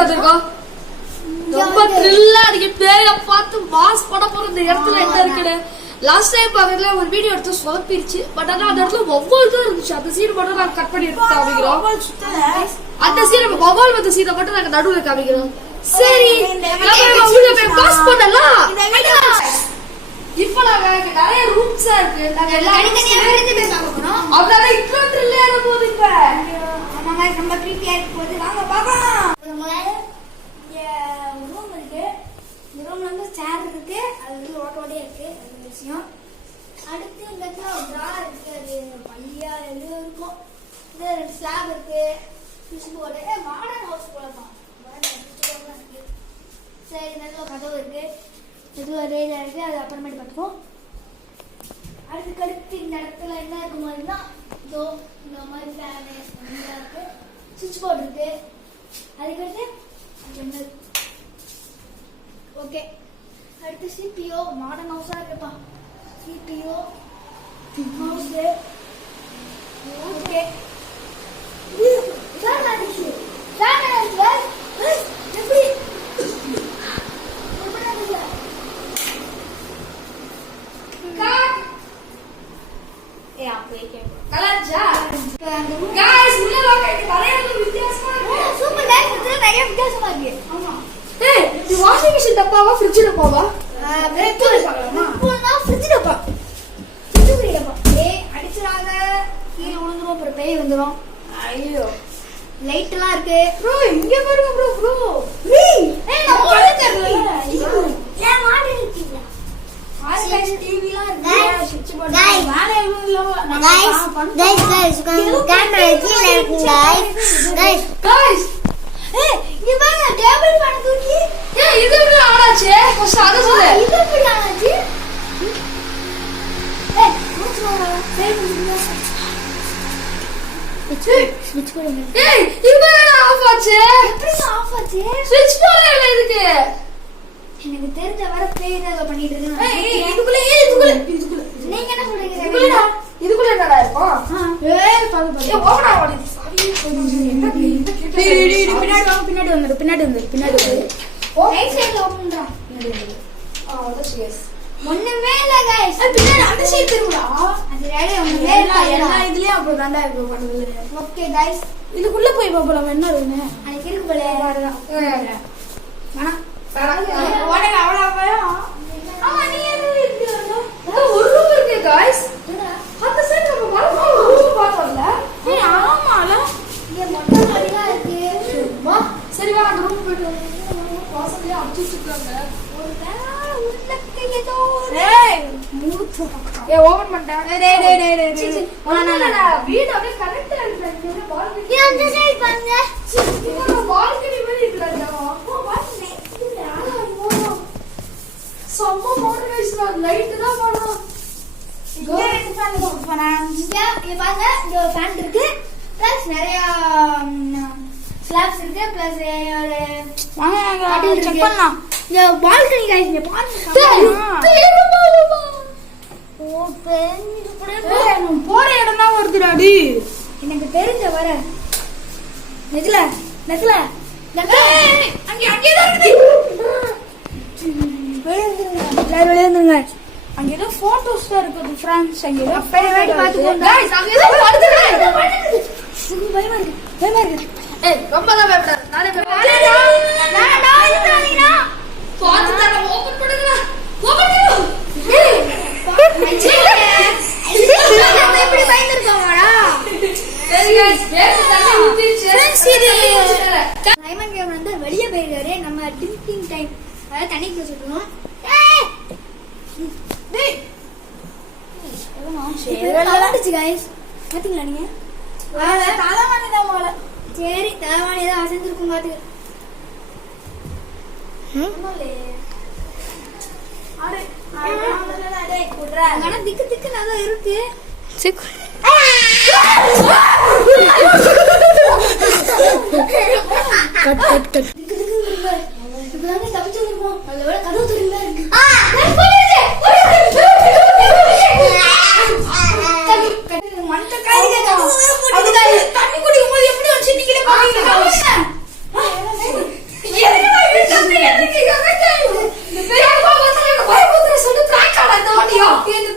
உட்காந்துருக்கோம். ரொம்ப த்ரில்லா இருக்கு. பேய பார்த்து மாஸ் பண்ண போற இந்த இடத்துல என்ன இருக்குன்னு லாஸ்ட் டைம் பாக்கறதுல ஒரு வீடியோ எடுத்து சொதப்பிருச்சு. பட் ஆனா அந்த இடத்துல ஒவ்வொரு தான் இருந்துச்சு. அந்த சீன் மட்டும் நான் கட் பண்ணி எடுத்து காமிக்கிறோம். அந்த சீன் ஒவ்வொரு வந்து சீனை மட்டும் நாங்க நடுவுல காமிக்கிறோம். சரி பாஸ் பண்ணலாம். இப்ப நாங்க நிறைய ரூம்ஸா இருக்கு. நாங்க எல்லாம் அதனால இவ்வளவு த்ரில்லா இருக்க போகுது. இப்ப நம்ம ப்ரீபியா இருக்க போது வாங்க பாக்கலாம். ரூம் இருக்கு. இந்த ரூம்ல வந்து சேர் இருக்கு. அது வந்து ஓட்டோடே இருக்கு. அது விஷயம். அடுத்து இந்த இடத்துல ஒரு ட்ரா இருக்கு. அது பள்ளியா எல்லாம் இருக்கும். இது ரெண்டு ஸ்லாப் இருக்கு. சுவிட்ச் போர்டு மாடர்ன் ஹவுஸ் போலதான். சரி நல்ல கதவு இருக்கு. இது ஒரு ரேஜா இருக்கு. அது அப்புறமேட்டு பார்த்துப்போம். அடுத்து இந்த இடத்துல என்ன இருக்கும் மாதிரினா இதோ இந்த மாதிரி ஃபேனு இருக்கு. சுவிட்ச் போர்டு இருக்கு. அதுக்கடுத்து ஜன்னல். ஓகே. அடுத்து சிபிஓ மாடர்ன் ஹவுஸா இருக்குப்பா. CPO house. ஓகே. ஃபேன் அடிச்சு. ஃபேன் அடிச்சு. எப்படி கலாச்சா गाइस உள்ள வாங்க. இது நிறைய வித்தியாசமா இருக்கு. Super guys. இதுல நிறைய வித்தியாசமா இருக்கு. ஆமா. ஏய் இது வாஷிங் மெஷின் டப்பாவா ஃப்ரிட்ஜ் டப்பாவா? வெக்டர் பார்க்கலாமா? இப்போனா ஃப்ரிட்ஜ் டப்பா. ஃப்ரிட்ஜ் டப்பா. அடிச்சறாங்க. கீழ விழுந்துரும். அப்புறம் பேய் வந்துரும். ஐயோ. லைட் எல்லாம் இருக்கு. ப்ரோ இங்க பாருங்க ப்ரோ. ஏய் நான் போட தெரியல. ஏன் மாடி இருக்கீங்க? ஆல்வேஸ் டிவிலாம் இருக்கு. சுவிட்ச் போர்டு மேலே எதுவும் இல்ல. guys camera கீழ இருக்கு guys. ஏய் இங்க பாருங்க டேபிள் பண்ண தூக்கி. ஏய் இது எப்படி ஆனாச்சு? ஃபர்ஸ்ட் அத சொல்லு. இது எப்படி ஆனாச்சு? ஏய் மூச்சு வரல. ஸ்விட்ச் போடுங்க. ஏய் இது என்ன ஆஃப் ஆச்சு? எப்படி ஆஃப் ஆச்சு? ஸ்விட்ச் போர்டு இல்ல இதுக்கு. எனக்கு தெரிஞ்ச வர பேய் ஏதோ பண்ணிட்டு இருக்காங்க. ஏய் இதுக்குள்ள நீங்க என்ன சொல்றீங்க? இதுக்குள்ள என்னடா இருக்கும்? ஏய் பாரு. ஏய் ஓபன் ஆவடி. பின்னாடி வந்து ரைட் சைடுல ஓபன் பண்றா. That's yes. ஒண்ணுமே இல்ல गाइस. பின்னாடி அந்த சைடு திரும்புடா. அது வேற ஒண்ணுமே இல்ல. எல்லா இதுலயும் அப்படி தாண்டா இருக்கு பண்ணுது. Okay guys. இதுக்குள்ள போய் பாப்பலாம் என்ன இருக்குன்னு. அன்னைக்கு இருக்கு போல வரலாம். வேணா. ஓடங்க அவ்வளவு. ஆமா நீ என்ன இருக்கு? ஒரு ரூம் இருக்கு गाइस. அந்த சைடு நம்ம வரணும். ரூம் பார்த்தோம்ல. ஏய் ஆமால. இங்க மொட்டை மாடியா இருக்கு. சும்மா சரி வா அந்த ரூம் போய்ட்டு வாசல்ல அடிச்சிட்டு ஒரு வேளை உள்ளக்க ஏதோ ஏய் மூச்சு. ஏய் ஓபன் பண்ணிட்டேன். டேய் ஒண்ணுடா வீடு அப்படியே கரெக்ட்டா இருக்கு. பால்கனி நீ அந்த சைடு பாருங்க. இது பால்கனி மாதிரி இருக்குடா. அப்போ பாருங்க. சம்ம மோட்டிவேஷனல் லைட் தான் போடுறோம். இங்க இருக்கு ஃபேன். இங்க பாருங்க இங்க ஒரு ஃபேன் இருக்கு. பிளஸ் நிறைய ஸ்லாப்ஸ் இருக்கு. பிளஸ் ஒரு வாங்க செக் பண்ணலாம். இங்க பால்கனி गाइस இங்க பாருங்க. ஓ பெரிய கூட போற இடம் தான் வருதுடாடி. எனக்கு தெரிஞ்ச வர நெஜல அங்கே தான் இருக்குது. வெளியேந்துருங்க. அங்க ஏதோ போட்டோஸ் தான் இருக்குது ஃப்ரெண்ட்ஸ். அங்க ஏதோ போய் பாத்துக்கோங்க गाइस. அங்க ஏதோ படுத்துறாங்க. பயமா இருக்கு. ஏய் ரொம்ப தான் பயப்படாத. நானே நான் இதுதானீனா பாத்து தர ஓபன் பண்ணுங்க. ஓபன் பண்ணு. ஏய் எப்படி பயந்துருக்காங்கடா? சரி गाइस வேற தண்ணி ஊத்திச்சு. டைமண்ட் கேம் வந்து வெளிய போயிருக்காரு. நம்ம டிங்கிங் டைம் அத தண்ணிக்குள்ள சுத்தணும். டேய் எவ்வளவு வந்துச்சு गाइस பாத்தீங்களா நீங்க? தலைவாணி தான் போல. சரி தலைவாணி ஏதோ அசைஞ்சிருக்கும் பாத்து. திக்கு திக்கு நல்லா இருக்கு. தப்பிச்சு வந்துருப்போம். அதோட கதவு தெரியுமா இருக்கு. தண்ணி குடிக்கும் போது எப்படி வந்து நீங்களே பாருங்க. அப்படியே